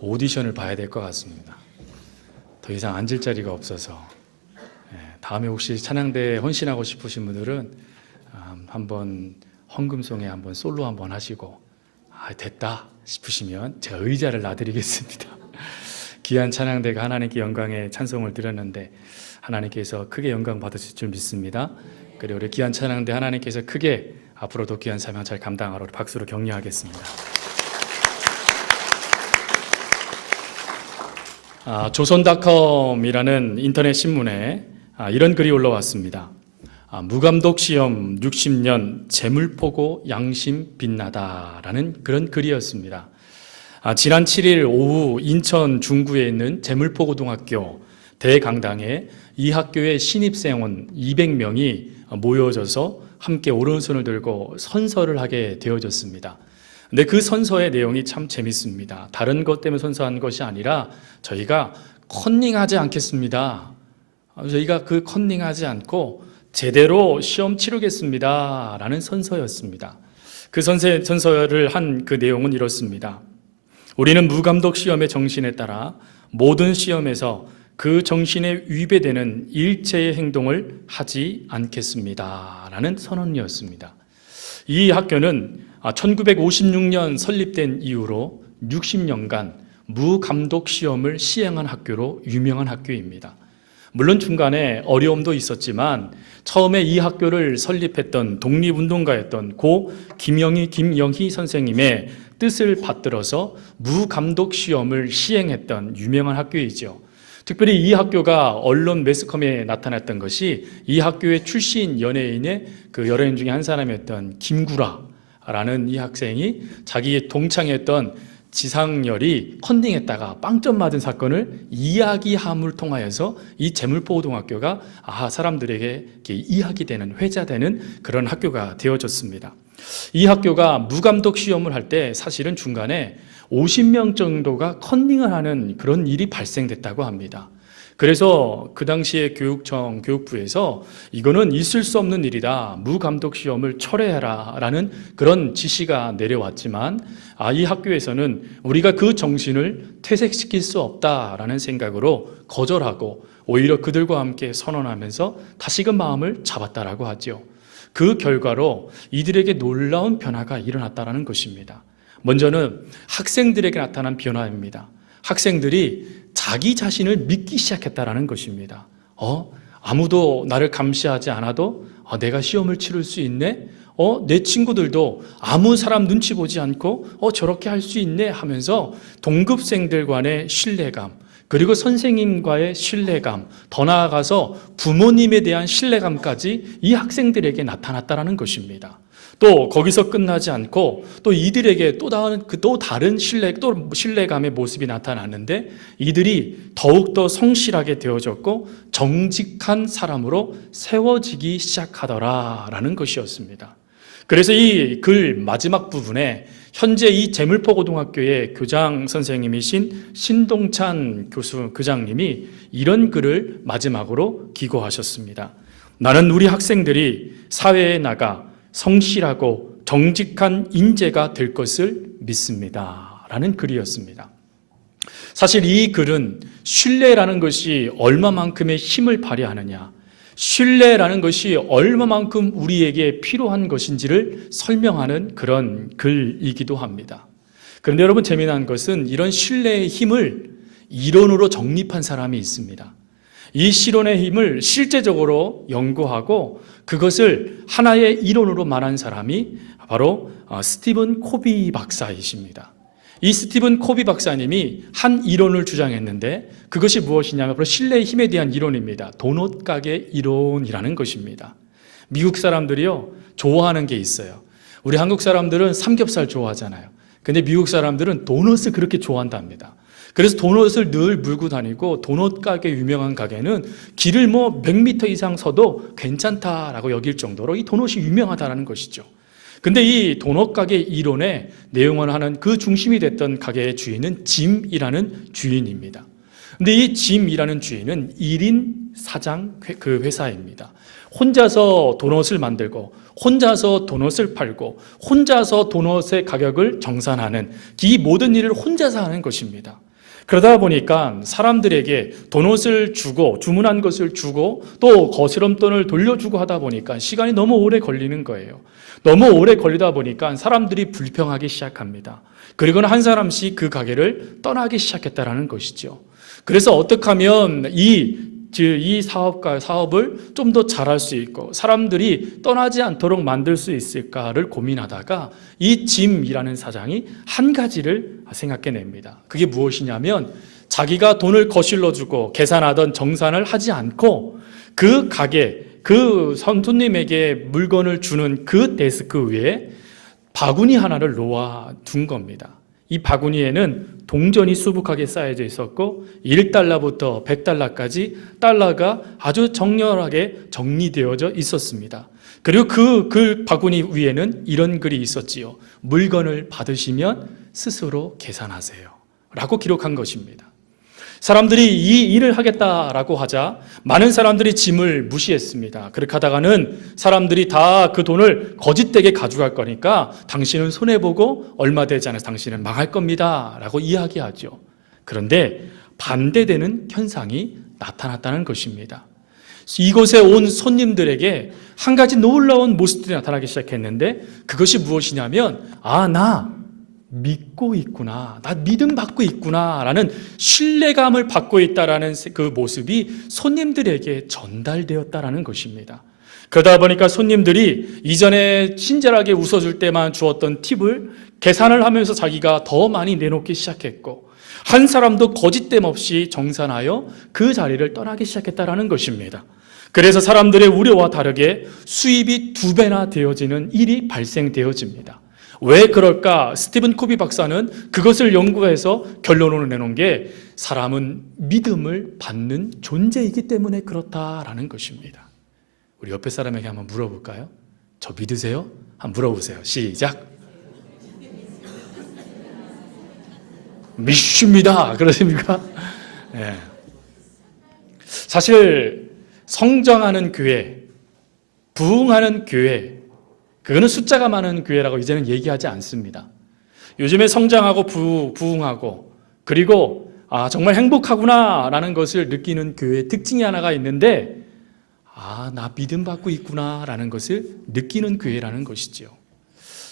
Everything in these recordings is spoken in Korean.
오디션을 봐야 될 것 같습니다. 더 이상 앉을 자리가 없어서. 다음에 혹시 찬양대에 헌신하고 싶으신 분들은 한번 헌금송에 한번 솔로 한번 하시고 됐다 싶으시면 제가 의자를 놔드리겠습니다. 귀한 찬양대가 하나님께 영광의 찬송을 드렸는데 하나님께서 크게 영광 받으실 줄 믿습니다. 그리고 우리 귀한 찬양대 하나님께서 크게 앞으로도 귀한 사명 잘 감당하러 박수로 격려하겠습니다. 조선닷컴이라는 인터넷 신문에 이런 글이 올라왔습니다. 무감독 시험 60년 재물포고 양심 빛나다라는 그런 글이었습니다. 지난 7일 오후 인천 중구에 있는 재물포고등학교 대강당에 이 학교의 신입생원 200명이 모여져서 함께 오른손을 들고 선서를 하게 되어졌습니다. 근데 그 선서의 내용이 참 재밌습니다. 다른 것 때문에 선서한 것이 아니라 저희가 컨닝하지 않겠습니다. 저희가 그 컨닝하지 않고 제대로 시험 치르겠습니다 라는 선서였습니다. 그 선서를 한 그 내용은 이렇습니다. 우리는 무감독 시험의 정신에 따라 모든 시험에서 그 정신에 위배되는 일체의 행동을 하지 않겠습니다 라는 선언이었습니다. 이 학교는 1956년 설립된 이후로 60년간 무감독 시험을 시행한 학교로 유명한 학교입니다. 물론 중간에 어려움도 있었지만 처음에 이 학교를 설립했던 독립운동가였던 고 김영희 선생님의 뜻을 받들어서 무감독 시험을 시행했던 유명한 학교이죠. 특별히 이 학교가 언론 매스컴에 나타났던 것이 이 학교의 출신 연예인의 그 연예인 중에 한 사람이었던 김구라라는 이 학생이 자기의 동창이었던 지상렬이 컨닝했다가 빵점 맞은 사건을 이야기함을 통하여서 이 재물포고등학교가 사람들에게 이야기되는 회자되는 그런 학교가 되어졌습니다. 이 학교가 무감독 시험을 할 때 사실은 중간에 50명 정도가 컨닝을 하는 그런 일이 발생됐다고 합니다. 그래서 그 당시에 교육부에서 이거는 있을 수 없는 일이다, 무감독 시험을 철회해라 라는 그런 지시가 내려왔지만 이 학교에서는 우리가 그 정신을 퇴색시킬 수 없다라는 생각으로 거절하고 오히려 그들과 함께 선언하면서 다시금 마음을 잡았다라고 하죠. 그 결과로 이들에게 놀라운 변화가 일어났다는 것입니다. 먼저는 학생들에게 나타난 변화입니다. 학생들이 자기 자신을 믿기 시작했다는 것입니다. 아무도 나를 감시하지 않아도 내가 시험을 치를 수 있네? 내 친구들도 아무 사람 눈치 보지 않고 저렇게 할 수 있네 하면서 동급생들 간의 신뢰감, 그리고 선생님과의 신뢰감, 더 나아가서 부모님에 대한 신뢰감까지 이 학생들에게 나타났다는 것입니다. 또 거기서 끝나지 않고 또 이들에게 또 다른 신뢰감의 모습이 나타났는데 이들이 더욱더 성실하게 되어졌고 정직한 사람으로 세워지기 시작하더라라는 것이었습니다. 그래서 이 글 마지막 부분에 현재 이 재물포고등학교의 교장 선생님이신 신동찬 교장님이 이런 글을 마지막으로 기고하셨습니다. 나는 우리 학생들이 사회에 나가 성실하고 정직한 인재가 될 것을 믿습니다 라는 글이었습니다. 사실 이 글은 신뢰라는 것이 얼마만큼의 힘을 발휘하느냐, 신뢰라는 것이 얼마만큼 우리에게 필요한 것인지를 설명하는 그런 글이기도 합니다. 그런데 여러분, 재미난 것은 이런 신뢰의 힘을 이론으로 정립한 사람이 있습니다. 이 실론의 힘을 실제적으로 연구하고 그것을 하나의 이론으로 말한 사람이 바로 스티븐 코비 박사이십니다. 이 스티븐 코비 박사님이 한 이론을 주장했는데 그것이 무엇이냐면 바로 신뢰의 힘에 대한 이론입니다. 도넛 가게 이론이라는 것입니다. 미국 사람들이요, 좋아하는 게 있어요. 우리 한국 사람들은 삼겹살 좋아하잖아요. 근데 미국 사람들은 도넛을 그렇게 좋아한답니다. 그래서 도넛을 늘 물고 다니고 도넛 가게 유명한 가게는 길을 몇 미터 이상 서도 괜찮다라고 여길 정도로 이 도넛이 유명하다는 것이죠. 근데 이 도넛 가게 이론의 내용을 하는 그 중심이 됐던 가게의 주인은 짐이라는 주인입니다. 근데 이 짐이라는 주인은 1인 사장 그 회사입니다. 혼자서 도넛을 만들고 혼자서 도넛을 팔고 혼자서 도넛의 가격을 정산하는 이 모든 일을 혼자서 하는 것입니다. 그러다 보니까 사람들에게 돈옷을 주고 주문한 것을 주고 또 거스름돈을 돌려주고 하다 보니까 시간이 너무 오래 걸리는 거예요. 너무 오래 걸리다 보니까 사람들이 불평하기 시작합니다. 그리고는 한 사람씩 그 가게를 떠나기 시작했다라는 것이죠. 그래서 어떻게 하면 이 사업을 좀 더 잘할 수 있고 사람들이 떠나지 않도록 만들 수 있을까를 고민하다가 이 짐이라는 사장이 한 가지를 생각해냅니다. 그게 무엇이냐면 자기가 돈을 거실러 주고 계산하던 정산을 하지 않고 그 가게, 그 손님에게 물건을 주는 그 데스크 위에 바구니 하나를 놓아둔 겁니다. 이 바구니에는 동전이 수북하게 쌓여져 있었고 1달러부터 100달러까지 달러가 아주 정렬하게 정리되어져 있었습니다. 그리고 그 바구니 위에는 이런 글이 있었지요. 물건을 받으시면 스스로 계산하세요 라고 기록한 것입니다. 사람들이 이 일을 하겠다라고 하자 많은 사람들이 짐을 무시했습니다. 그렇게 하다가는 사람들이 다 그 돈을 거짓되게 가져갈 거니까 당신은 손해보고 얼마 되지 않아서 당신은 망할 겁니다 라고 이야기하죠. 그런데 반대되는 현상이 나타났다는 것입니다. 이곳에 온 손님들에게 한 가지 놀라운 모습들이 나타나기 시작했는데 그것이 무엇이냐면 나 믿고 있구나, 나 믿음 받고 있구나 라는 신뢰감을 받고 있다라는 그 모습이 손님들에게 전달되었다라는 것입니다. 그러다 보니까 손님들이 이전에 친절하게 웃어줄 때만 주었던 팁을 계산을 하면서 자기가 더 많이 내놓기 시작했고 한 사람도 거짓됨 없이 정산하여 그 자리를 떠나기 시작했다라는 것입니다. 그래서 사람들의 우려와 다르게 수입이 2배나 되어지는 일이 발생되어집니다. 왜 그럴까? 스티븐 코비 박사는 그것을 연구해서 결론으로 내놓은 게 사람은 믿음을 받는 존재이기 때문에 그렇다라는 것입니다. 우리 옆에 사람에게 한번 물어볼까요? 저 믿으세요? 한번 물어보세요. 시작. 믿습니다. 그렇습니까? 네. 사실 성장하는 교회, 부흥하는 교회, 그거는 숫자가 많은 교회라고 이제는 얘기하지 않습니다. 요즘에 성장하고 부흥하고 그리고 정말 행복하구나 라는 것을 느끼는 교회의 특징이 하나가 있는데 나 믿음 받고 있구나 라는 것을 느끼는 교회라는 것이죠.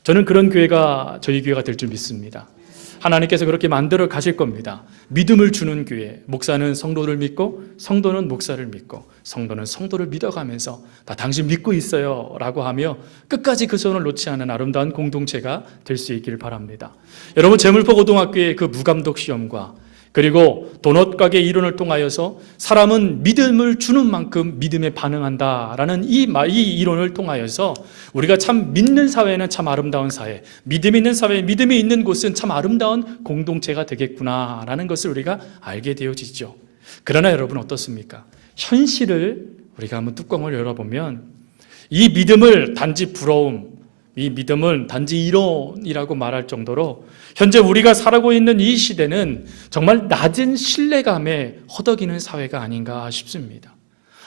저는 그런 교회가 저희 교회가 될 줄 믿습니다. 하나님께서 그렇게 만들어 가실 겁니다. 믿음을 주는 교회, 목사는 성도를 믿고 성도는 목사를 믿고 성도는 성도를 믿어가면서 나 당신 믿고 있어요 라고 하며 끝까지 그 손을 놓지 않은 아름다운 공동체가 될 수 있기를 바랍니다. 여러분 재물포 고등학교의 그 무감독 시험과 그리고 도넛 가게 이론을 통하여서 사람은 믿음을 주는 만큼 믿음에 반응한다라는 이 이론을 통하여서 우리가 참 믿는 사회는 참 아름다운 사회, 믿음 있는 사회, 믿음이 있는 곳은 참 아름다운 공동체가 되겠구나라는 것을 우리가 알게 되어지죠. 그러나 여러분 어떻습니까? 현실을 우리가 한번 뚜껑을 열어보면 이 믿음을 단지 부러움, 이 믿음은 단지 이론이라고 말할 정도로 현재 우리가 살아가고 있는 이 시대는 정말 낮은 신뢰감에 허덕이는 사회가 아닌가 싶습니다.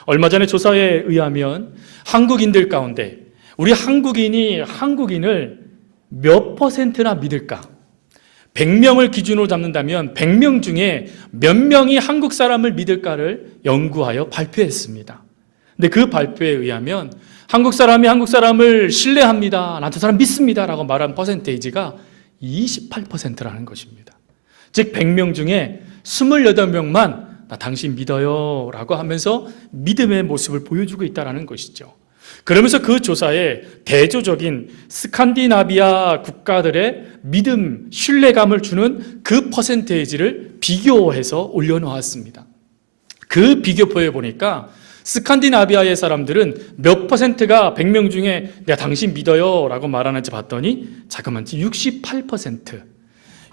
얼마 전에 조사에 의하면 한국인들 가운데 우리 한국인이 한국인을 몇 %나 믿을까? 100명을 기준으로 잡는다면 100명 중에 몇 명이 한국 사람을 믿을까를 연구하여 발표했습니다. 근데 그 발표에 의하면 한국 사람이 한국 사람을 신뢰합니다, 나 저 사람 믿습니다 라고 말한 퍼센테이지가 28%라는 것입니다. 즉 100명 중에 28명만 나 당신 믿어요 라고 하면서 믿음의 모습을 보여주고 있다는 것이죠. 그러면서 그 조사에 대조적인 스칸디나비아 국가들의 믿음, 신뢰감을 주는 그 퍼센테이지를 비교해서 올려놓았습니다. 그 비교표에 보니까 스칸디나비아의 사람들은 몇 %가 100명 중에 내가 당신 믿어요 라고 말하는지 봤더니 잠깐만 68%,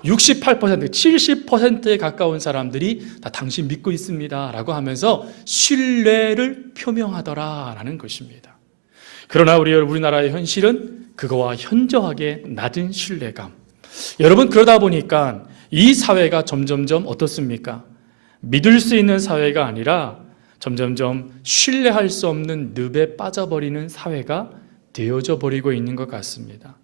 70%에 가까운 사람들이 나 당신 믿고 있습니다 라고 하면서 신뢰를 표명하더라라는 것입니다. 그러나 우리나라의 현실은 그거와 현저하게 낮은 신뢰감. 여러분 그러다 보니까 이 사회가 점점점 어떻습니까? 믿을 수 있는 사회가 아니라 점점점 신뢰할 수 없는 늪에 빠져버리는 사회가 되어져 버리고 있는 것 같습니다.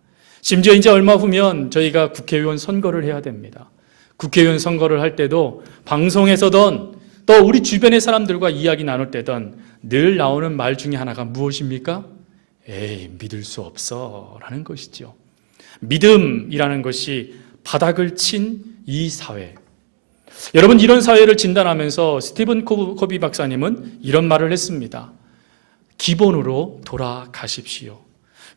심지어 이제 얼마 후면 저희가 국회의원 선거를 해야 됩니다. 국회의원 선거를 할 때도 방송에서든 또 우리 주변의 사람들과 이야기 나눌 때든 늘 나오는 말 중에 하나가 무엇입니까? 에이, 믿을 수 없어 라는 것이죠. 믿음이라는 것이 바닥을 친 이 사회. 여러분, 이런 사회를 진단하면서 스티븐 코비 박사님은 이런 말을 했습니다. 기본으로 돌아가십시오.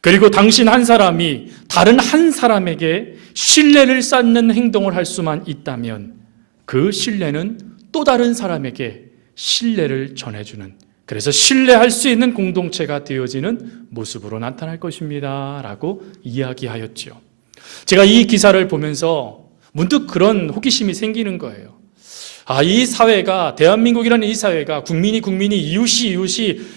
그리고 당신 한 사람이 다른 한 사람에게 신뢰를 쌓는 행동을 할 수만 있다면 그 신뢰는 또 다른 사람에게 신뢰를 전해주는, 그래서 신뢰할 수 있는 공동체가 되어지는 모습으로 나타날 것입니다 라고 이야기하였죠. 제가 이 기사를 보면서 문득 그런 호기심이 생기는 거예요. 이 사회가, 대한민국이라는 이 사회가 국민이 이웃이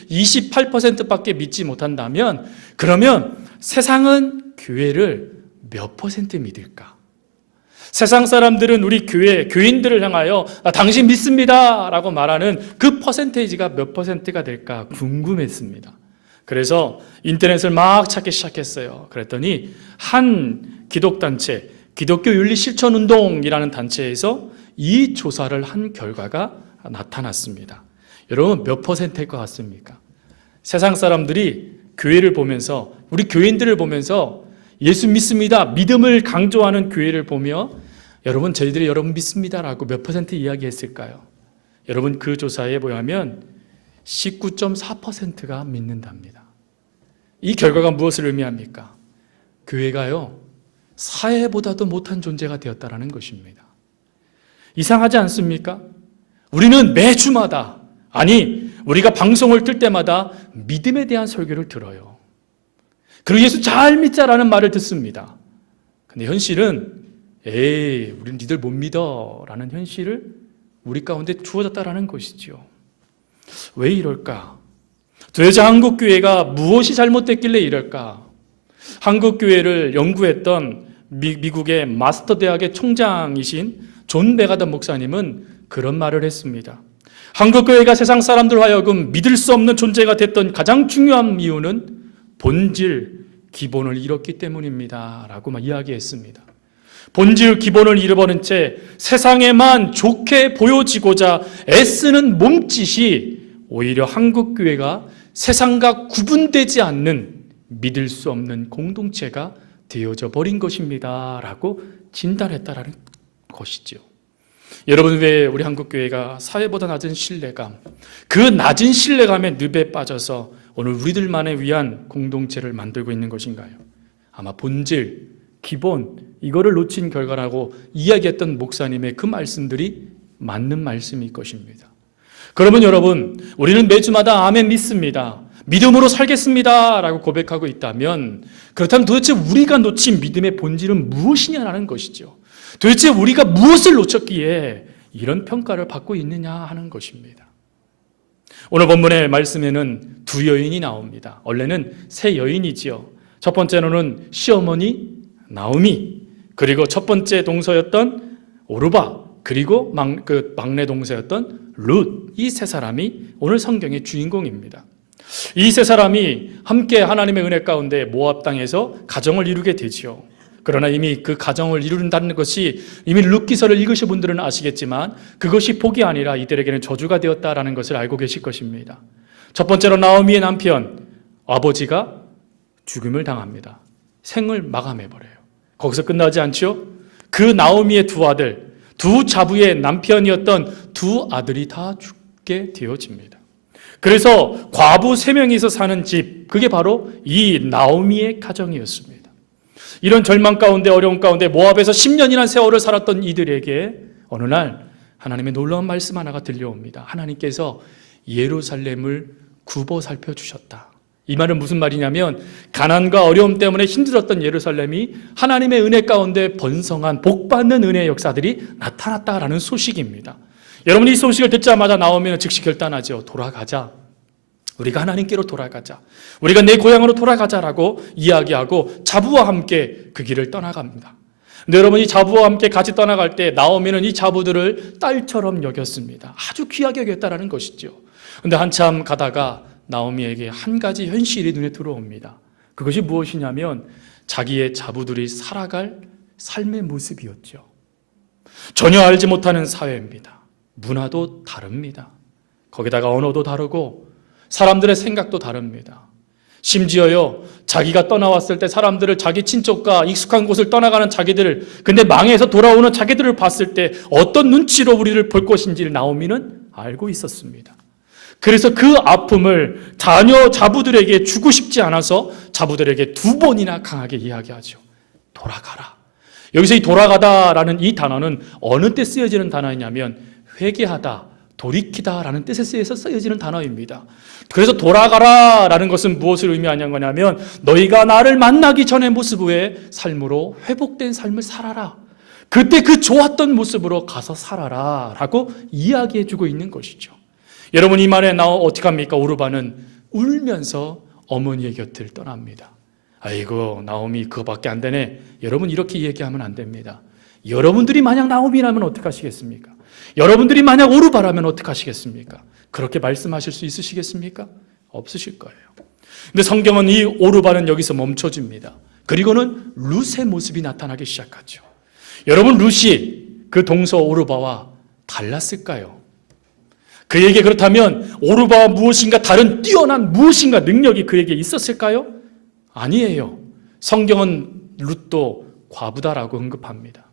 28%밖에 믿지 못한다면, 그러면 세상은 교회를 몇 퍼센트 믿을까? 세상 사람들은 우리 교인들을 향하여 당신 믿습니다 라고 말하는 그 퍼센테이지가 몇 퍼센트가 될까 궁금했습니다. 그래서 인터넷을 막 찾기 시작했어요. 그랬더니 한 기독단체, 기독교윤리실천운동이라는 단체에서 이 조사를 한 결과가 나타났습니다. 여러분, 몇 퍼센트일 것 같습니까? 세상 사람들이 교회를 보면서, 우리 교인들을 보면서 예수 믿습니다, 믿음을 강조하는 교회를 보며 여러분, 저희들이 여러분 믿습니다라고 몇 퍼센트 이야기했을까요? 여러분, 그 조사에 보면 19.4%가 믿는답니다. 이 결과가 무엇을 의미합니까? 교회가요, 사회보다도 못한 존재가 되었다는 것입니다. 이상하지 않습니까? 우리는 매주마다, 아니 우리가 방송을 틀 때마다 믿음에 대한 설교를 들어요. 그리고 예수 잘 믿자라는 말을 듣습니다. 근데 현실은 에이, 우린 니들 못 믿어 라는 현실을 우리 가운데 주어졌다라는 것이죠. 왜 이럴까? 도대체 한국교회가 무엇이 잘못됐길래 이럴까? 한국교회를 연구했던 미국의 마스터 대학의 총장이신 존 베가더 목사님은 그런 말을 했습니다. 한국교회가 세상 사람들 하여금 믿을 수 없는 존재가 됐던 가장 중요한 이유는 본질, 기본을 잃었기 때문입니다 라고 이야기했습니다. 본질, 기본을 잃어버린 채 세상에만 좋게 보여지고자 애쓰는 몸짓이 오히려 한국교회가 세상과 구분되지 않는 믿을 수 없는 공동체가 되어져 버린 것입니다 라고 진단했다라는 것이죠. 여러분, 왜 우리 한국교회가 사회보다 낮은 신뢰감, 그 낮은 신뢰감의 늪에 빠져서 오늘 우리들만을 위한 공동체를 만들고 있는 것인가요? 아마 본질, 기본, 이거를 놓친 결과라고 이야기했던 목사님의 그 말씀들이 맞는 말씀일 것입니다. 그러면 여러분, 우리는 매주마다 아멘 믿습니다, 믿음으로 살겠습니다 라고 고백하고 있다면, 그렇다면 도대체 우리가 놓친 믿음의 본질은 무엇이냐라는 것이죠. 도대체 우리가 무엇을 놓쳤기에 이런 평가를 받고 있느냐 하는 것입니다. 오늘 본문의 말씀에는 두 여인이 나옵니다. 원래는 세 여인이지요. 첫 번째로는 시어머니 나오미, 그리고 첫 번째 동서였던 오르바, 그리고 막내 동서였던 룻, 이 세 사람이 오늘 성경의 주인공입니다. 이 세 사람이 함께 하나님의 은혜 가운데 모압 땅에서 가정을 이루게 되지요. 그러나 이미 그 가정을 이룬다는 것이, 이미 룻기서를 읽으신 분들은 아시겠지만 그것이 복이 아니라 이들에게는 저주가 되었다라는 것을 알고 계실 것입니다. 첫 번째로 나오미의 남편, 아버지가 죽음을 당합니다. 생을 마감해버려요. 거기서 끝나지 않죠? 그 나오미의 두 아들, 두 자부의 남편이었던 두 아들이 다 죽게 되어집니다. 그래서 과부 3명이서 사는 집, 그게 바로 이 나오미의 가정이었습니다. 이런 절망 가운데, 어려움 가운데 모압에서 10년이나 세월을 살았던 이들에게 어느 날 하나님의 놀라운 말씀 하나가 들려옵니다. 하나님께서 예루살렘을 굽어 살펴주셨다. 이 말은 무슨 말이냐면, 가난과 어려움 때문에 힘들었던 예루살렘이 하나님의 은혜 가운데 번성한 복받는 은혜의 역사들이 나타났다라는 소식입니다. 여러분, 이 소식을 듣자마자 나오면 즉시 결단하죠. 돌아가자. 우리가 하나님께로 돌아가자. 우리가 내 고향으로 돌아가자라고 이야기하고 자부와 함께 그 길을 떠나갑니다. 근데 여러분, 이 자부와 함께 같이 떠나갈 때 나오미는 이 자부들을 딸처럼 여겼습니다. 아주 귀하게 여겼다라는 것이죠. 근데 한참 가다가 나오미에게 한 가지 현실이 눈에 들어옵니다. 그것이 무엇이냐면 자기의 자부들이 살아갈 삶의 모습이었죠. 전혀 알지 못하는 사회입니다. 문화도 다릅니다. 거기다가 언어도 다르고 사람들의 생각도 다릅니다. 심지어요, 자기가 떠나왔을 때 사람들을 자기 친척과 익숙한 곳을 떠나가는 자기들을, 근데 망해서 돌아오는 자기들을 봤을 때 어떤 눈치로 우리를 볼 것인지를 나오미는 알고 있었습니다. 그래서 그 아픔을 자녀 자부들에게 주고 싶지 않아서 자부들에게 2번이나 강하게 이야기하죠. 돌아가라. 여기서 이 돌아가다라는 이 단어는 어느 때 쓰여지는 단어이냐면 회개하다, 돌이키다라는 뜻에서 쓰여지는 단어입니다. 그래서 돌아가라라는 것은 무엇을 의미하는 거냐면 너희가 나를 만나기 전의 모습의 삶으로 회복된 삶을 살아라. 그때 그 좋았던 모습으로 가서 살아라 라고 이야기해 주고 있는 것이죠. 여러분, 이 말에 어떻게 합니까? 오르바는 울면서 어머니의 곁을 떠납니다. 아이고, 나오미 그거밖에 안 되네. 여러분, 이렇게 얘기하면 안 됩니다. 여러분들이 만약 나오미라면 어떻게 하시겠습니까? 여러분들이 만약 오르바라면 어떻게 하시겠습니까? 그렇게 말씀하실 수 있으시겠습니까? 없으실 거예요. 근데 성경은 이 오르바는 여기서 멈춰집니다. 그리고는 룻의 모습이 나타나기 시작하죠. 여러분, 룻이 그 동서 오르바와 달랐을까요? 그에게 그렇다면 오르바와 무엇인가 다른 뛰어난 무엇인가 능력이 그에게 있었을까요? 아니에요. 성경은 룻도 과부다라고 언급합니다.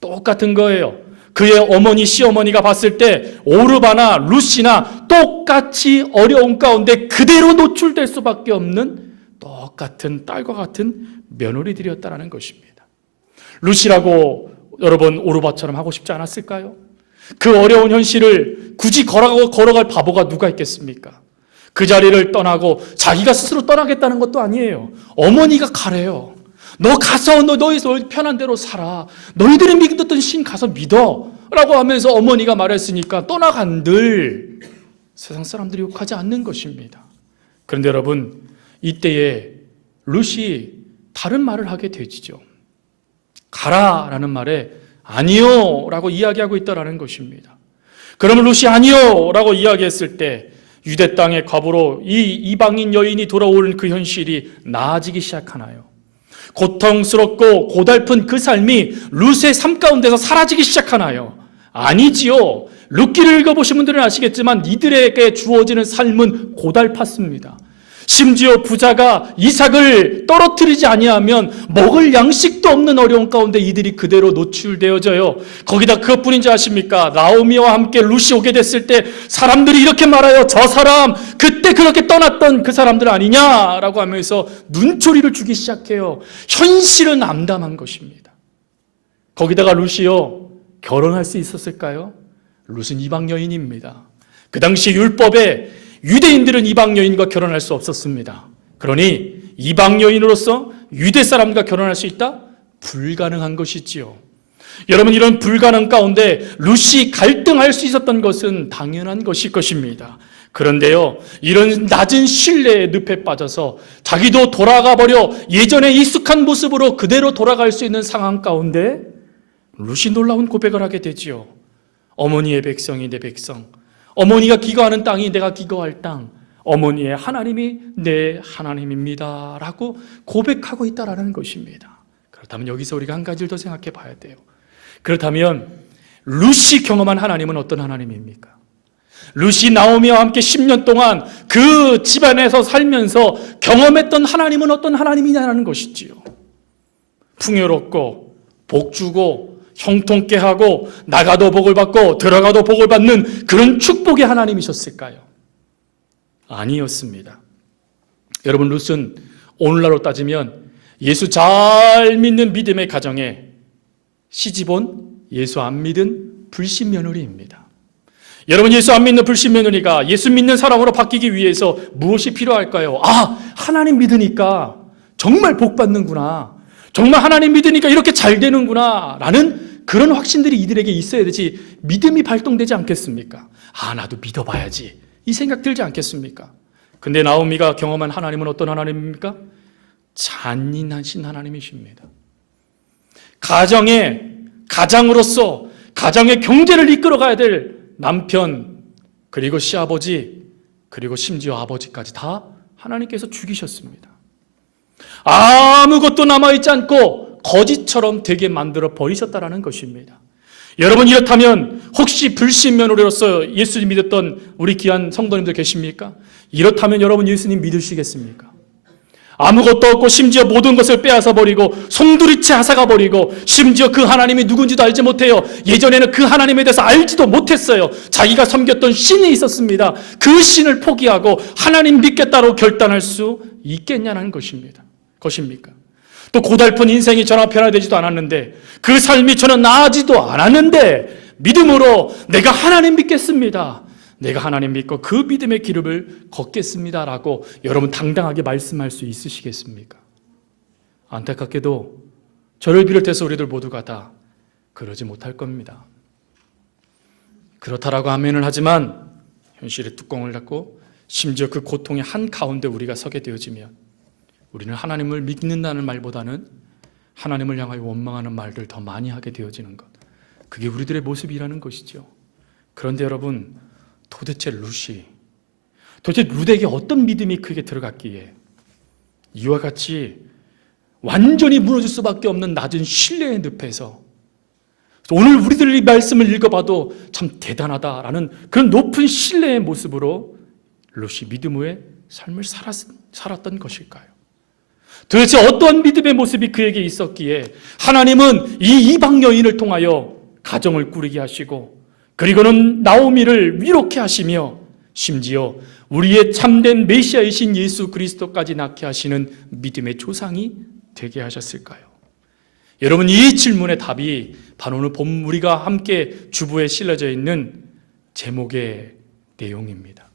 똑같은 거예요. 그의 어머니, 시어머니가 봤을 때 오르바나 룻이나 똑같이 어려운 가운데 그대로 노출될 수밖에 없는 똑같은 딸과 같은 며느리들이었다는 것입니다. 룻이라고 여러분 오르바처럼 하고 싶지 않았을까요? 그 어려운 현실을 굳이 걸어갈 바보가 누가 있겠습니까? 그 자리를 떠나고 자기가 스스로 떠나겠다는 것도 아니에요. 어머니가 가래요. 너 가서 너희 편한 대로 살아. 너희들이 믿었던 신 가서 믿어 라고 하면서 어머니가 말했으니까 떠나간들 세상 사람들이 욕하지 않는 것입니다. 그런데 여러분, 이때에 룻이 다른 말을 하게 되지죠. 가라라는 말에 아니요 라고 이야기하고 있다는 것입니다. 그러면 룻이 아니요 라고 이야기했을 때 유대 땅의 과부로 이 이방인 여인이 돌아오는 그 현실이 나아지기 시작하나요? 고통스럽고 고달픈 그 삶이 룻의 삶 가운데서 사라지기 시작하나요? 아니지요. 룻기를 읽어보신 분들은 아시겠지만 이들에게 주어지는 삶은 고달팠습니다. 심지어 부자가 이삭을 떨어뜨리지 아니하면 먹을 양식도 없는 어려운 가운데 이들이 그대로 노출되어져요. 거기다 그것뿐인지 아십니까? 나오미와 함께 룻이 오게 됐을 때 사람들이 이렇게 말해요. 저 사람 그때 그렇게 떠났던 그 사람들 아니냐라고 하면서 눈초리를 주기 시작해요. 현실은 암담한 것입니다. 거기다가 룻이요, 결혼할 수 있었을까요? 룻은 이방 여인입니다. 그 당시 율법에 유대인들은 이방 여인과 결혼할 수 없었습니다. 그러니 이방 여인으로서 유대 사람과 결혼할 수 있다? 불가능한 것이지요. 여러분, 이런 불가능 가운데 룻이 갈등할 수 있었던 것은 당연한 것일 것입니다. 그런데요, 이런 낮은 신뢰의 늪에 빠져서 자기도 돌아가 버려 예전에 익숙한 모습으로 그대로 돌아갈 수 있는 상황 가운데 룻이 놀라운 고백을 하게 되지요. 어머니의 백성이 내 백성, 어머니가 기거하는 땅이 내가 기거할 땅, 어머니의 하나님이 내 하나님입니다 라고 고백하고 있다는 것입니다. 그렇다면 여기서 우리가 한 가지를 더 생각해 봐야 돼요. 그렇다면 룻이 경험한 하나님은 어떤 하나님입니까? 룻이 나오미와 함께 10년 동안 그 집안에서 살면서 경험했던 하나님은 어떤 하나님이냐는 것이지요. 풍요롭고 복주고 형통케 하고 나가도 복을 받고 들어가도 복을 받는 그런 축복의 하나님이셨을까요? 아니었습니다. 여러분, 룻은 오늘날로 따지면 예수 잘 믿는 믿음의 가정에 시집온 예수 안 믿은 불신 며느리입니다. 여러분, 예수 안 믿는 불신 며느리가 예수 믿는 사람으로 바뀌기 위해서 무엇이 필요할까요? 하나님 믿으니까 정말 복 받는구나, 정말 하나님 믿으니까 이렇게 잘 되는구나 라는 그런 확신들이 이들에게 있어야 되지, 믿음이 발동되지 않겠습니까? 나도 믿어봐야지 이 생각 들지 않겠습니까? 근데 나오미가 경험한 하나님은 어떤 하나님입니까? 잔인하신 하나님이십니다. 가장으로서 가정의 경제를 이끌어가야 될 남편, 그리고 시아버지, 그리고 심지어 아버지까지 다 하나님께서 죽이셨습니다. 아무것도 남아있지 않고 거지처럼 되게 만들어 버리셨다는 것입니다. 여러분, 이렇다면 혹시 불신면으로서 예수님 믿었던 우리 귀한 성도님들 계십니까? 이렇다면 여러분 예수님 믿으시겠습니까? 아무것도 없고 심지어 모든 것을 빼앗아 버리고 송두리째 앗아가 버리고 심지어 그 하나님이 누군지도 알지 못해요. 예전에는 그 하나님에 대해서 알지도 못했어요. 자기가 섬겼던 신이 있었습니다. 그 신을 포기하고 하나님 믿겠다고 결단할 수 있겠냐는 것입니까? 또 고달픈 인생이 전혀 변화되지도 않았는데, 그 삶이 전혀 나아지도 않았는데 믿음으로 내가 하나님 믿겠습니다, 내가 하나님 믿고 그 믿음의 기름을 걷겠습니다라고 여러분 당당하게 말씀할 수 있으시겠습니까? 안타깝게도 저를 비롯해서 우리들 모두가 다 그러지 못할 겁니다. 그렇다라고 아멘을 하지만 현실의 뚜껑을 닫고 심지어 그 고통의 한가운데 우리가 서게 되어지면 우리는 하나님을 믿는다는 말보다는 하나님을 향하여 원망하는 말을 더 많이 하게 되어지는 것, 그게 우리들의 모습이라는 것이죠. 그런데 여러분, 도대체 룻에게 어떤 믿음이 크게 들어갔기에 이와 같이 완전히 무너질 수밖에 없는 낮은 신뢰의 늪에서 오늘 우리들이 말씀을 읽어봐도 참 대단하다라는 그런 높은 신뢰의 모습으로 룻이 믿음의 삶을 살았던 것일까요? 도대체 어떠한 믿음의 모습이 그에게 있었기에 하나님은 이 이방 여인을 통하여 가정을 꾸리게 하시고, 그리고는 나오미를 위롭게 하시며 심지어 우리의 참된 메시아이신 예수 그리스도까지 낳게 하시는 믿음의 조상이 되게 하셨을까요? 여러분, 이 질문의 답이 바로 오늘 본 우리가 함께 주부에 실려져 있는 제목의 내용입니다.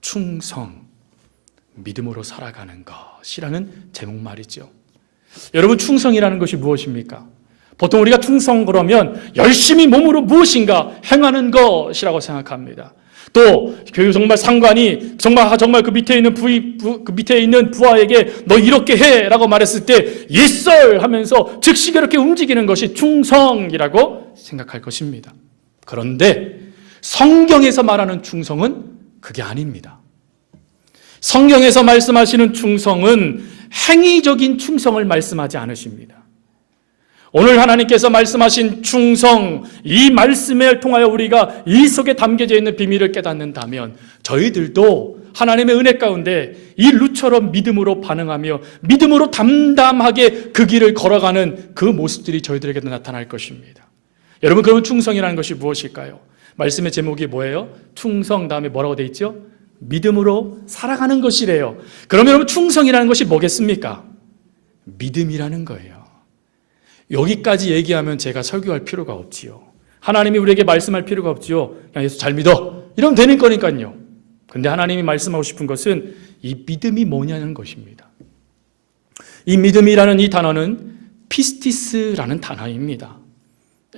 충성, 믿음으로 살아가는 것이라는 제목 말이죠. 여러분, 충성이라는 것이 무엇입니까? 보통 우리가 충성 그러면 열심히 몸으로 무엇인가 행하는 것이라고 생각합니다. 또 정말 상관이 정말 그 밑에 있는 부하에게 너 이렇게 해라고 말했을 때 yes sir 하면서 즉시 그렇게 움직이는 것이 충성이라고 생각할 것입니다. 그런데 성경에서 말하는 충성은 그게 아닙니다. 성경에서 말씀하시는 충성은 행위적인 충성을 말씀하지 않으십니다. 오늘 하나님께서 말씀하신 충성, 이 말씀을 통하여 우리가 이 속에 담겨져 있는 비밀을 깨닫는다면 저희들도 하나님의 은혜 가운데 이 룻처럼 믿음으로 반응하며 믿음으로 담담하게 그 길을 걸어가는 그 모습들이 저희들에게도 나타날 것입니다. 여러분, 그러면 충성이라는 것이 무엇일까요? 말씀의 제목이 뭐예요? 충성 다음에 뭐라고 돼 있죠? 믿음으로 살아가는 것이래요. 그러면 여러분, 충성이라는 것이 뭐겠습니까? 믿음이라는 거예요. 여기까지 얘기하면 제가 설교할 필요가 없지요. 하나님이 우리에게 말씀할 필요가 없지요. 그냥 예수 잘 믿어 이러면 되는 거니까요. 근데 하나님이 말씀하고 싶은 것은 이 믿음이 뭐냐는 것입니다. 이 믿음이라는 이 단어는 피스티스라는 단어입니다.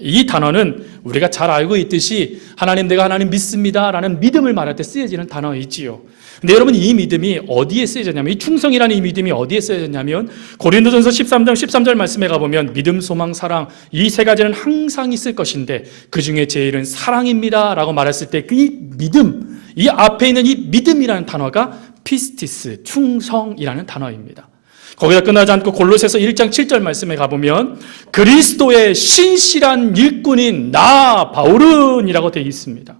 이 단어는 우리가 잘 알고 있듯이 하나님, 내가 하나님 믿습니다 라는 믿음을 말할 때 쓰여지는 단어이지요. 근데 여러분, 이 믿음이 어디에 쓰여졌냐면, 이 충성이라는 이 믿음이 어디에 쓰여졌냐면 고린도전서 13장 13절 말씀에 가보면 믿음, 소망, 사랑, 이 세 가지는 항상 있을 것인데 그 중에 제일은 사랑입니다 라고 말했을 때 그 믿음, 이 앞에 있는 이 믿음이라는 단어가 피스티스, 충성이라는 단어입니다. 거기다 끝나지 않고 골로새서 1장 7절 말씀에 가보면 그리스도의 신실한 일꾼인 나 바울은이라고 되어 있습니다.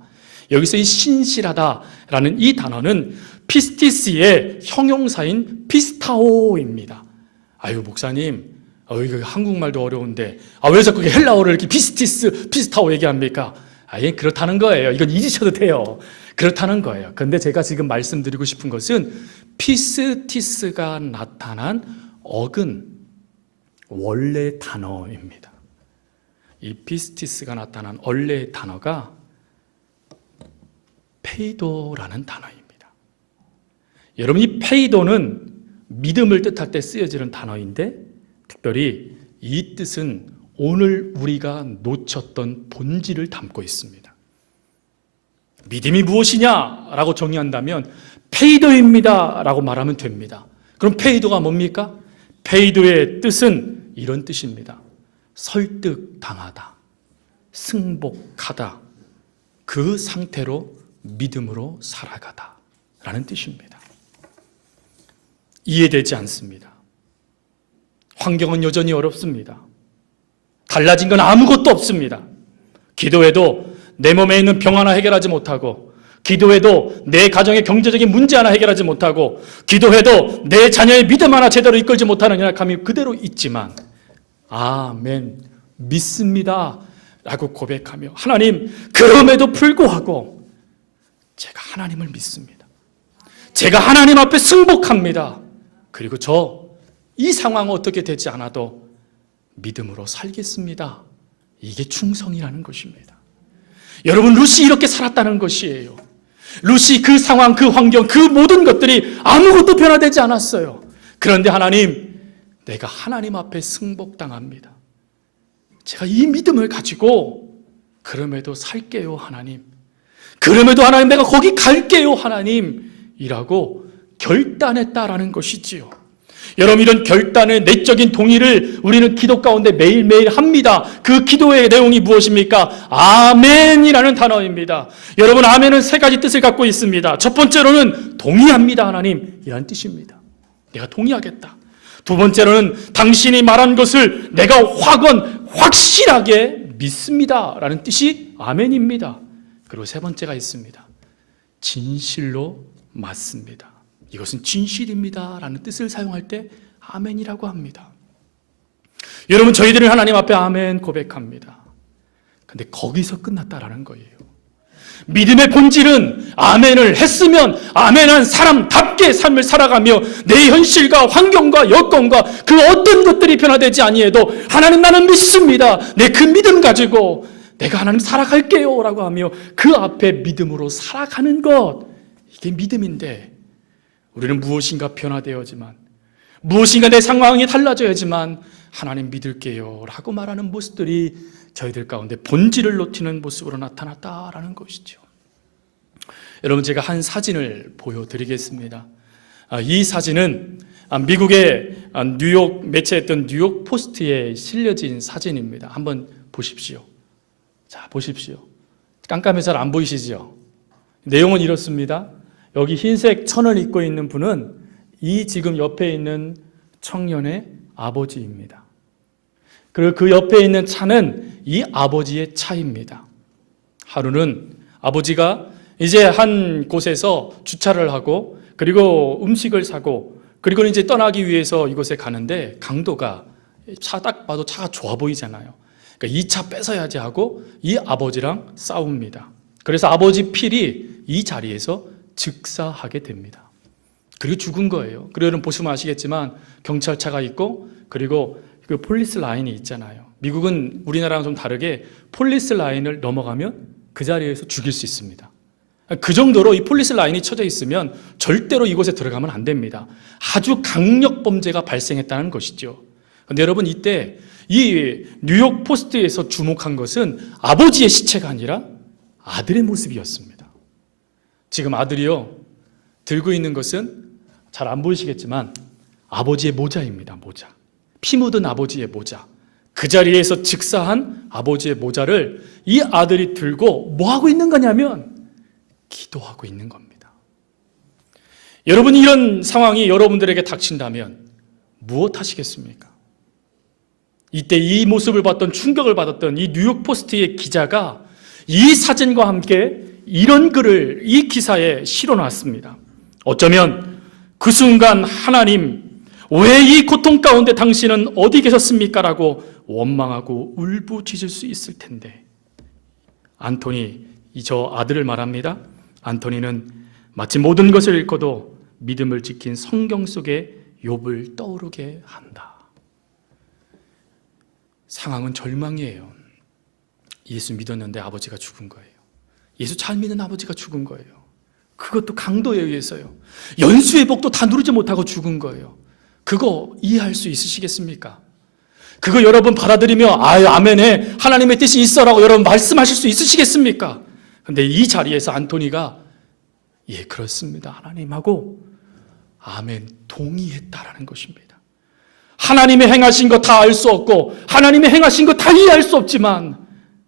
여기서 이 신실하다라는 이 단어는 피스티스의 형용사인 피스타오입니다. 아유, 목사님, 이거 한국말도 어려운데 왜 자꾸 헬라어를 이렇게 피스타오 얘기합니까? 예, 그렇다는 거예요. 이건 잊으셔도 돼요. 그렇다는 거예요. 그런데 제가 지금 말씀드리고 싶은 것은 피스티스가 나타난 어근, 원래 단어입니다. 이 피스티스가 나타난 원래 단어가 페이도라는 단어입니다. 여러분, 이 페이도는 믿음을 뜻할 때 쓰여지는 단어인데 특별히 이 뜻은 오늘 우리가 놓쳤던 본질을 담고 있습니다. 믿음이 무엇이냐라고 정의한다면 페이도입니다 라고 말하면 됩니다. 그럼 페이도가 뭡니까? 페이도의 뜻은 이런 뜻입니다. 설득당하다, 승복하다, 그 상태로 믿음으로 살아가다 라는 뜻입니다. 이해되지 않습니다. 환경은 여전히 어렵습니다. 달라진 건 아무것도 없습니다. 기도해도 내 몸에 있는 병 하나 해결하지 못하고, 기도해도 내 가정의 경제적인 문제 하나 해결하지 못하고, 기도해도 내 자녀의 믿음 하나 제대로 이끌지 못하는 연약함이 그대로 있지만 아멘, 믿습니다 라고 고백하며, 하나님, 그럼에도 불구하고 제가 하나님을 믿습니다. 제가 하나님 앞에 승복합니다. 그리고 이 상황 어떻게 되지 않아도 믿음으로 살겠습니다. 이게 충성이라는 것입니다. 여러분, 룻이 이렇게 살았다는 것이에요. 룻이 그 상황, 그 환경, 그 모든 것들이 아무것도 변화되지 않았어요. 그런데 하나님, 내가 하나님 앞에 승복당합니다. 제가 이 믿음을 가지고 그럼에도 살게요, 하나님. 그럼에도 하나님, 내가 거기 갈게요, 하나님. 이라고 결단했다라는 것이지요. 여러분, 이런 결단의 내적인 동의를 우리는 기도 가운데 매일매일 합니다. 그 기도의 내용이 무엇입니까? 아멘이라는 단어입니다. 여러분, 아멘은 세 가지 뜻을 갖고 있습니다. 첫 번째로는 동의합니다, 하나님, 이란 뜻입니다. 내가 동의하겠다. 두 번째로는 당신이 말한 것을 내가 확실하게 믿습니다 라는 뜻이 아멘입니다. 그리고 세 번째가 있습니다. 진실로 맞습니다. 이것은 진실입니다 라는 뜻을 사용할 때 아멘이라고 합니다. 여러분, 저희들은 하나님 앞에 아멘 고백합니다. 근데 거기서 끝났다라는 거예요. 믿음의 본질은 아멘을 했으면 아멘한 사람답게 삶을 살아가며 내 현실과 환경과 여건과 그 어떤 것들이 변화되지 아니해도 하나님, 나는 믿습니다. 내 그 믿음 가지고 내가 하나님 살아갈게요 라고 하며 그 앞에 믿음으로 살아가는 것, 이게 믿음인데, 우리는 무엇인가 변화되어야지만, 무엇인가 내 상황이 달라져야지만 하나님 믿을게요 라고 말하는 모습들이 저희들 가운데 본질을 놓치는 모습으로 나타났다라는 것이죠. 여러분, 제가 한 사진을 보여드리겠습니다. 이 사진은 미국의 뉴욕 매체였던 뉴욕 포스트에 실려진 사진입니다. 한번 보십시오. 자, 보십시오. 깜깜해서 잘 안 보이시죠? 내용은 이렇습니다. 여기 흰색 천을 입고 있는 분은 이 지금 옆에 있는 청년의 아버지입니다. 그리고 그 옆에 있는 차는 이 아버지의 차입니다. 하루는 아버지가 이제 한 곳에서 주차를 하고, 그리고 음식을 사고, 그리고 이제 떠나기 위해서 이곳에 가는데, 강도가, 차 딱 봐도 차가 좋아 보이잖아요. 그러니까 이 차 뺏어야지 하고 이 아버지랑 싸웁니다. 그래서 아버지 필이 이 자리에서 즉사하게 됩니다. 그리고 죽은 거예요. 그리고 여러분 보시면 아시겠지만 경찰차가 있고, 그리고 그 폴리스 라인이 있잖아요. 미국은 우리나라랑 좀 다르게 폴리스 라인을 넘어가면 그 자리에서 죽일 수 있습니다. 그 정도로 이 폴리스 라인이 쳐져 있으면 절대로 이곳에 들어가면 안 됩니다. 아주 강력 범죄가 발생했다는 것이죠. 그런데 여러분, 이때 이 뉴욕 포스트에서 주목한 것은 아버지의 시체가 아니라 아들의 모습이었습니다. 지금 아들이요, 들고 있는 것은 잘 안 보이시겠지만 아버지의 모자입니다. 모자. 피 묻은 아버지의 모자. 그 자리에서 즉사한 아버지의 모자를 이 아들이 들고 뭐 하고 있는 거냐면 기도하고 있는 겁니다. 여러분, 이런 상황이 여러분들에게 닥친다면 무엇 하시겠습니까? 이때 이 모습을 봤던, 충격을 받았던 이 뉴욕 포스트의 기자가 이 사진과 함께 이런 글을 이 기사에 실어놨습니다. 어쩌면 그 순간 하나님, 왜 이 고통 가운데 당신은 어디 계셨습니까? 라고 원망하고 울부짖을 수 있을 텐데, 안토니, 저 아들을 말합니다. 안토니는 마치 모든 것을 잃고도 믿음을 지킨 성경 속의 욥을 떠오르게 한다. 상황은 절망이에요. 예수 믿었는데 아버지가 죽은 거예요. 예수 잘 믿는 아버지가 죽은 거예요. 그것도 강도에 의해서요. 연수의 복도 다 누리지 못하고 죽은 거예요. 그거 이해할 수 있으시겠습니까? 그거 여러분 받아들이며 아유 아멘에 하나님의 뜻이 있어라고 여러분 말씀하실 수 있으시겠습니까? 그런데 이 자리에서 안토니가 예 그렇습니다 하나님하고 아멘 동의했다라는 것입니다. 하나님의 행하신 거 다 알 수 없고 하나님의 행하신 거 다 이해할 수 없지만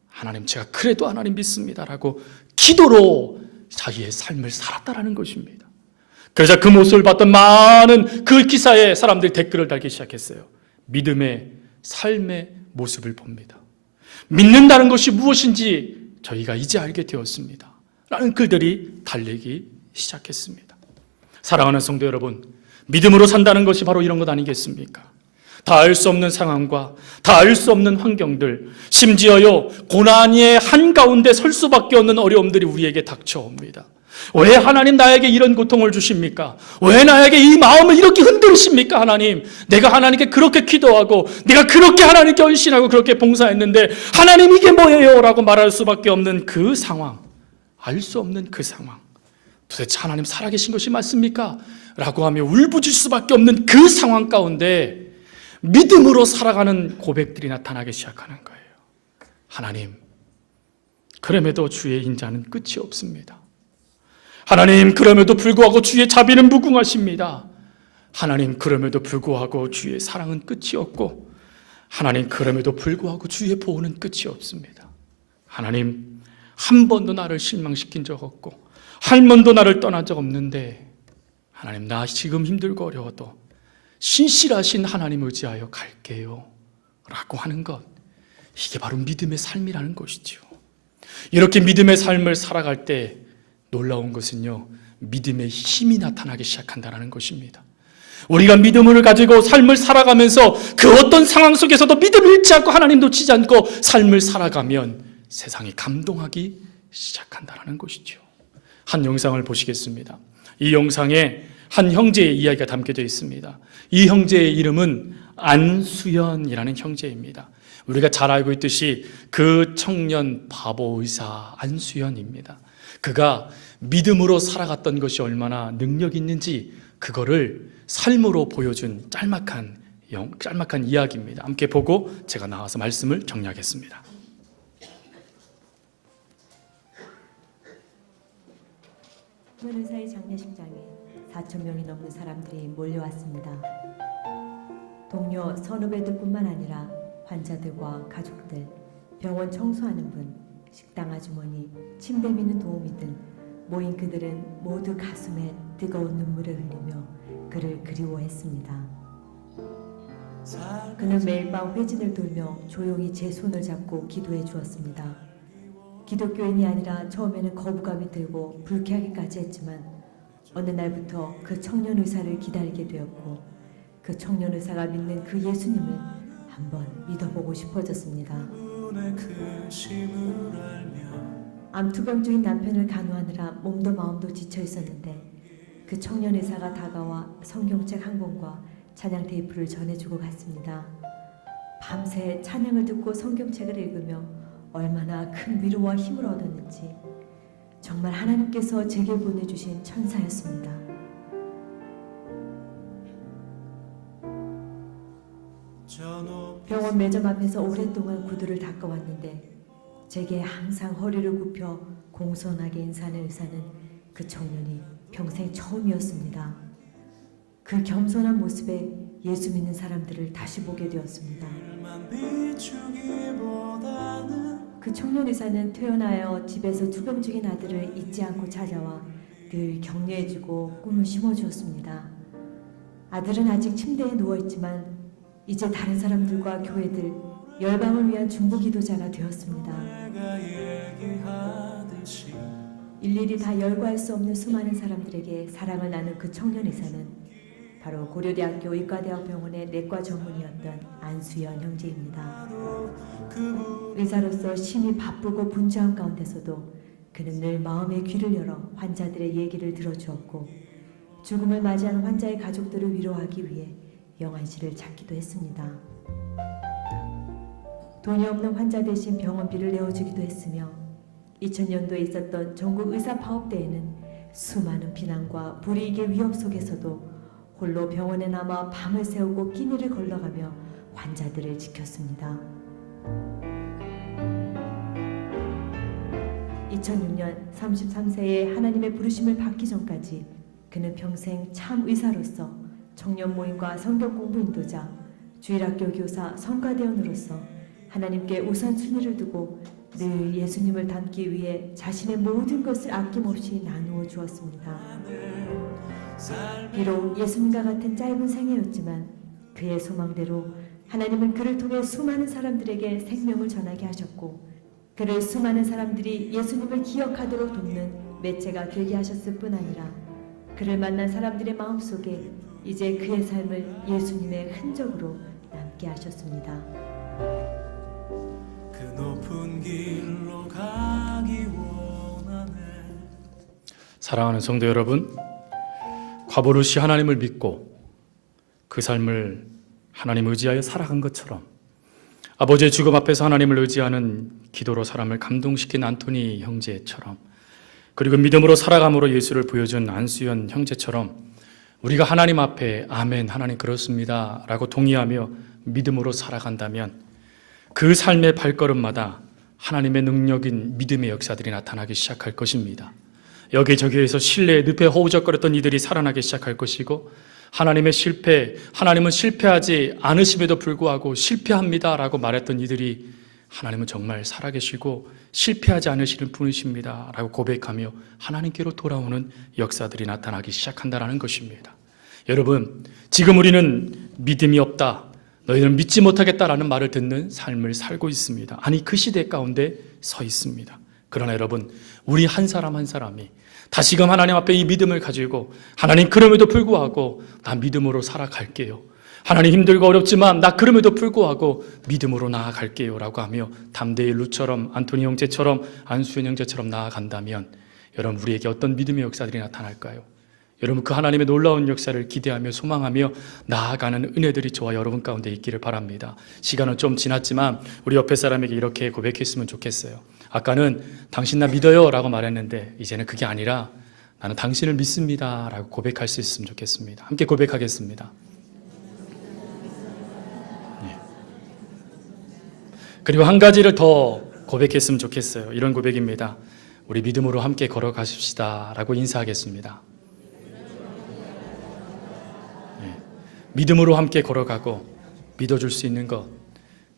하나님 제가 그래도 하나님 믿습니다라고 기도로 자기의 삶을 살았다라는 것입니다. 그래서 그 모습을 봤던 많은 그 기사에 사람들이 댓글을 달기 시작했어요. 믿음의 삶의 모습을 봅니다. 믿는다는 것이 무엇인지 저희가 이제 알게 되었습니다. 라는 글들이 달리기 시작했습니다. 사랑하는 성도 여러분, 믿음으로 산다는 것이 바로 이런 것 아니겠습니까? 다 알 수 없는 상황과 다 알 수 없는 환경들, 심지어요 고난의 한가운데 설 수밖에 없는 어려움들이 우리에게 닥쳐옵니다. 왜 하나님 나에게 이런 고통을 주십니까? 왜 나에게 이 마음을 이렇게 흔들으십니까? 하나님, 내가 하나님께 그렇게 기도하고 내가 그렇게 하나님께 헌신하고 그렇게 봉사했는데 하나님 이게 뭐예요? 라고 말할 수밖에 없는 그 상황, 알 수 없는 그 상황, 도대체 하나님 살아계신 것이 맞습니까? 라고 하며 울부짖을 수밖에 없는 그 상황 가운데 믿음으로 살아가는 고백들이 나타나기 시작하는 거예요. 하나님, 그럼에도 주의 인자는 끝이 없습니다. 하나님, 그럼에도 불구하고 주의 자비는 무궁하십니다. 하나님, 그럼에도 불구하고 주의 사랑은 끝이 없고 하나님, 그럼에도 불구하고 주의 보호는 끝이 없습니다. 하나님, 한 번도 나를 실망시킨 적 없고 한 번도 나를 떠난 적 없는데 하나님, 나 지금 힘들고 어려워도 신실하신 하나님 의지하여 갈게요 라고 하는 것, 이게 바로 믿음의 삶이라는 것이죠. 이렇게 믿음의 삶을 살아갈 때 놀라운 것은요, 믿음의 힘이 나타나기 시작한다는 것입니다. 우리가 믿음을 가지고 삶을 살아가면서 그 어떤 상황 속에서도 믿음을 잃지 않고 하나님 놓치지 않고 삶을 살아가면 세상이 감동하기 시작한다는 것이죠. 한 영상을 보시겠습니다. 이 영상에 한 형제의 이야기가 담겨져 있습니다. 이 형제의 이름은 안수연이라는 형제입니다. 우리가 잘 알고 있듯이 그 청년 바보 의사 안수연입니다. 그가 믿음으로 살아갔던 것이 얼마나 능력 있는지 그거를 삶으로 보여준 짤막한 이야기입니다. 함께 보고 제가 나와서 말씀을 정리하겠습니다. 의사의 장례식장에 4,000명이 넘는 사람들이 몰려왔습니다. 동료 선후배들뿐만 아니라 환자들과 가족들, 병원 청소하는 분, 식당 아주머니, 침대 미는 도우미 등 모인 그들은 모두 가슴에 뜨거운 눈물을 흘리며 그를 그리워했습니다. 그는 매일 밤 회진을 돌며 조용히 제 손을 잡고 기도해 주었습니다. 기독교인이 아니라 처음에는 거부감이 들고 불쾌하기까지 했지만 어느 날부터 그 청년 의사를 기다리게 되었고 그 청년 의사가 믿는 그 예수님을 한번 믿어보고 싶어졌습니다. 암투병 중인 남편을 간호하느라 몸도 마음도 지쳐 있었는데 그 청년 의사가 다가와 성경책 한 권과 찬양 테이프를 전해주고 갔습니다. 밤새 찬양을 듣고 성경책을 읽으며 얼마나 큰 위로와 힘을 얻었는지 정말 하나님께서 제게 보내주신 천사였습니다. 병원 매점 앞에서 오랫동안 구두를 닦아왔는데 제게 항상 허리를 굽혀 공손하게 인사하는 의사는 그 청년이 평생 처음이었습니다. 그 겸손한 모습에 예수 믿는 사람들을 다시 보게 되었습니다. 그 청년 의사는 퇴원하여 집에서 투병 중인 아들을 잊지 않고 찾아와 늘 격려해주고 꿈을 심어주었습니다. 아들은 아직 침대에 누워있지만 이제 다른 사람들과 교회들, 열방을 위한 중보기도자가 되었습니다. 일일이 다 열거할 수 없는 수많은 사람들에게 사랑을 나눈 그 청년 의사는 바로 고려대학교 의과대학병원의 내과 전문의였던 안수연 형제입니다. 의사로서 심히 바쁘고 분주한 가운데서도 그는 늘 마음의 귀를 열어 환자들의 얘기를 들어주었고 죽음을 맞이한 환자의 가족들을 위로하기 위해 영안실을 찾기도 했습니다. 돈이 없는 환자 대신 병원비를 내어주기도 했으며 2000년도에 있었던 전국 의사파업대회는 수많은 비난과 불이익의 위협 속에서도 홀로 병원에 남아 밤을 새우고 끼니를 걸러가며 환자들을 지켰습니다. 2006년 33세에 하나님의 부르심을 받기 전까지 그는 평생 참 의사로서 청년 모임과 성경 공부 인도자, 주일학교 교사, 성가대원으로서 하나님께 우선순위를 두고 늘 예수님을 닮기 위해 자신의 모든 것을 아낌없이 나누어 주었습니다. 비록 예수님과 같은 짧은 생애였지만 그의 소망대로 하나님은 그를 통해 수많은 사람들에게 생명을 전하게 하셨고 그를 수많은 사람들이 예수님을 기억하도록 돕는 매체가 되게 하셨을 뿐 아니라 그를 만난 사람들의 마음속에 이제 그의 삶을 예수님의 흔적으로 남게 하셨습니다. 그 높은 길로 가기 원하네. 사랑하는 성도 여러분, 과보르시 하나님을 믿고 그 삶을 하나님 의지하여 살아간 것처럼 아버지의 죽음 앞에서 하나님을 의지하는 기도로 사람을 감동시킨 안토니 형제처럼 그리고 믿음으로 살아감으로 예수를 보여준 안수연 형제처럼 우리가 하나님 앞에 아멘 하나님 그렇습니다 라고 동의하며 믿음으로 살아간다면 그 삶의 발걸음마다 하나님의 능력인 믿음의 역사들이 나타나기 시작할 것입니다. 여기저기에서 신뢰의 늪에 허우적거렸던 이들이 살아나기 시작할 것이고 하나님은 실패하지 않으심에도 불구하고 실패합니다 라고 말했던 이들이 하나님은 정말 살아계시고 실패하지 않으시는 분이십니다 라고 고백하며 하나님께로 돌아오는 역사들이 나타나기 시작한다는 것입니다. 여러분, 지금 우리는 믿음이 없다, 너희는 믿지 못하겠다라는 말을 듣는 삶을 살고 있습니다. 아니, 그 시대 가운데 서 있습니다. 그러나 여러분, 우리 한 사람 한 사람이 다시금 하나님 앞에 이 믿음을 가지고 하나님 그럼에도 불구하고 나 믿음으로 살아갈게요. 하나님 힘들고 어렵지만 나 그럼에도 불구하고 믿음으로 나아갈게요 라고 하며 담대히 루처럼 안토니 형제처럼 안수연 형제처럼 나아간다면 여러분 우리에게 어떤 믿음의 역사들이 나타날까요? 여러분 그 하나님의 놀라운 역사를 기대하며 소망하며 나아가는 은혜들이 저와 여러분 가운데 있기를 바랍니다. 시간은 좀 지났지만 우리 옆에 사람에게 이렇게 고백했으면 좋겠어요. 아까는 당신 나 믿어요 라고 말했는데 이제는 그게 아니라 나는 당신을 믿습니다 라고 고백할 수 있으면 좋겠습니다. 함께 고백하겠습니다. 네. 그리고 한 가지를 더 고백했으면 좋겠어요. 이런 고백입니다. 우리 믿음으로 함께 걸어가십시다 라고 인사하겠습니다. 네. 믿음으로 함께 걸어가고 믿어줄 수 있는 것,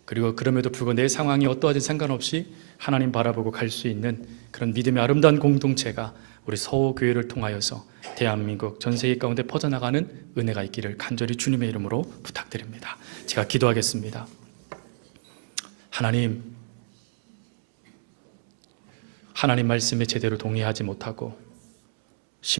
그리고 그럼에도 불구하고 내 상황이 어떠하든 상관없이 하나님 바라보고 갈 수 있는 그런 믿음의 아름다운 공동체가 우리 서호교회를 통하여서 대한민국 전 세계 가운데 퍼져나가는 은혜가 있기를 간절히 주님의 이름으로 부탁드립니다. 제가 기도하겠습니다. 하나님 말씀에 제대로 동의하지 못하고